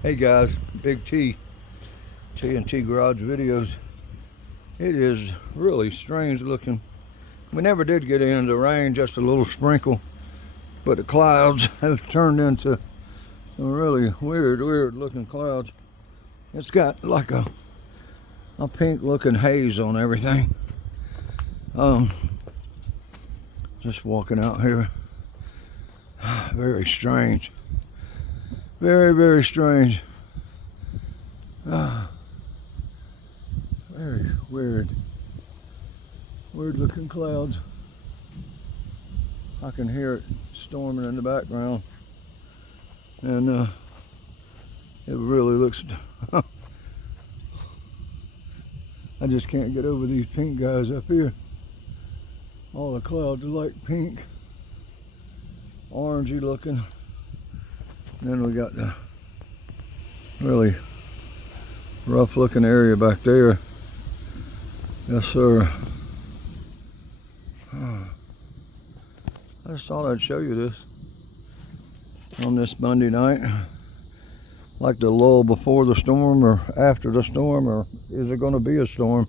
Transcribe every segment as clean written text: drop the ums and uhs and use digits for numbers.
Hey guys, Big T&T Garage Videos. It is really strange looking. We never did get into rain, just a little sprinkle, but the clouds have turned into some really weird looking clouds. It's got like a pink looking haze on everything. Just walking out here. Very strange. Very strange. Very weird looking clouds. I can hear it storming in the background, and it really looks I just can't get over these pink guys up here. All the clouds are like pink, orangey looking. And then we got the really rough looking area back there. Yes sir. I just thought I'd show you this on this Monday night. Like the lull before the storm or after the storm, or is it going to be a storm?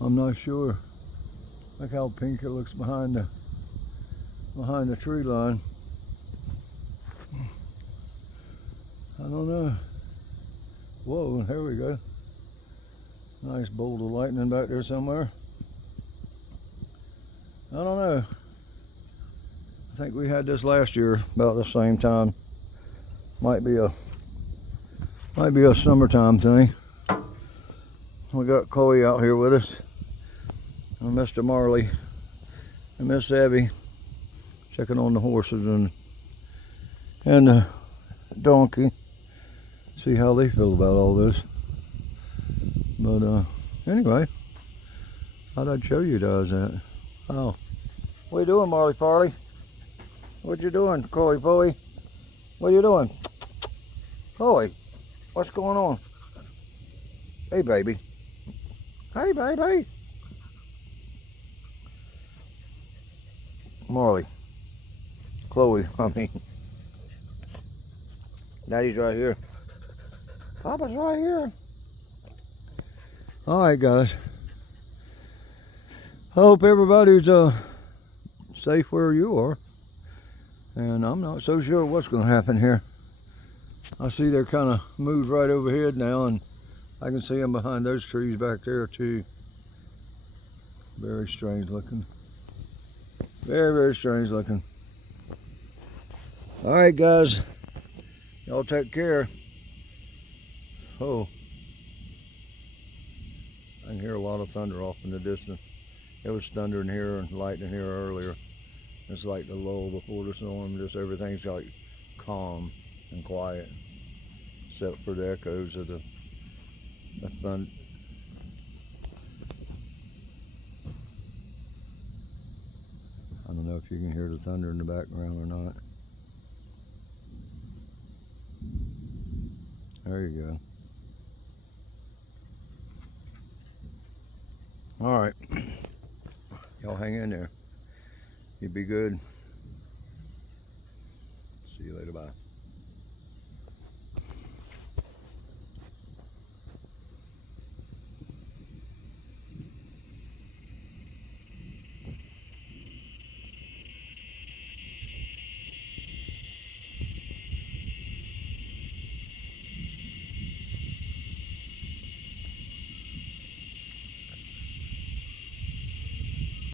I'm not sure. Look how pink it looks behind the tree line. I don't know. Whoa, and here we go. Nice bolt of lightning back there somewhere. I don't know. I think we had this last year about the same time. Might be a summertime thing. We got Chloe out here with us, and Mr. Marley and Miss Abby checking on the horses and the donkey. See how they feel about all this. But anyway, thought I'd show you guys that. Oh, what you doing, Marley Farley? What you doing, Chloe Bowie? What you doing? Chloe, what's going on? Hey, baby. Hey, baby. Marley. Chloe, I mean. Daddy's right here. Papa's right here. Alright guys. I hope everybody's safe where you are. And I'm not so sure what's going to happen here. I see they're kind of moved right overhead now, and I can see them behind those trees back there too. Very strange looking. Very strange looking. Alright guys. Y'all take care. Oh, I can hear a lot of thunder off in the distance. It was thundering here and lightning here earlier. It's like the lull before the storm. Just everything's like calm and quiet, except for the echoes of the thunder. I don't know if you can hear the thunder in the background or not. There you go. All right, y'all hang in there. You'll be good.